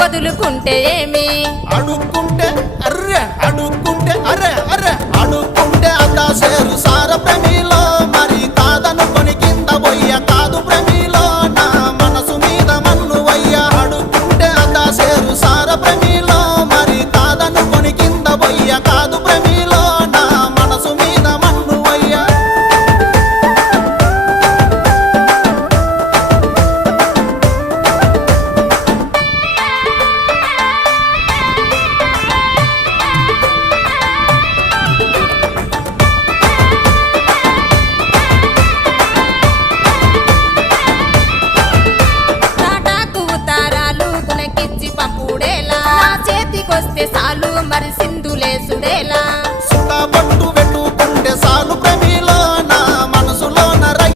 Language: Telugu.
వదులుకుంటే ఏమి అడుక్కుంటే అర్రె అడుక్కుంటే అరే అరే అడుక్కుంటే అత్త సేరు సార ప్రేమిలో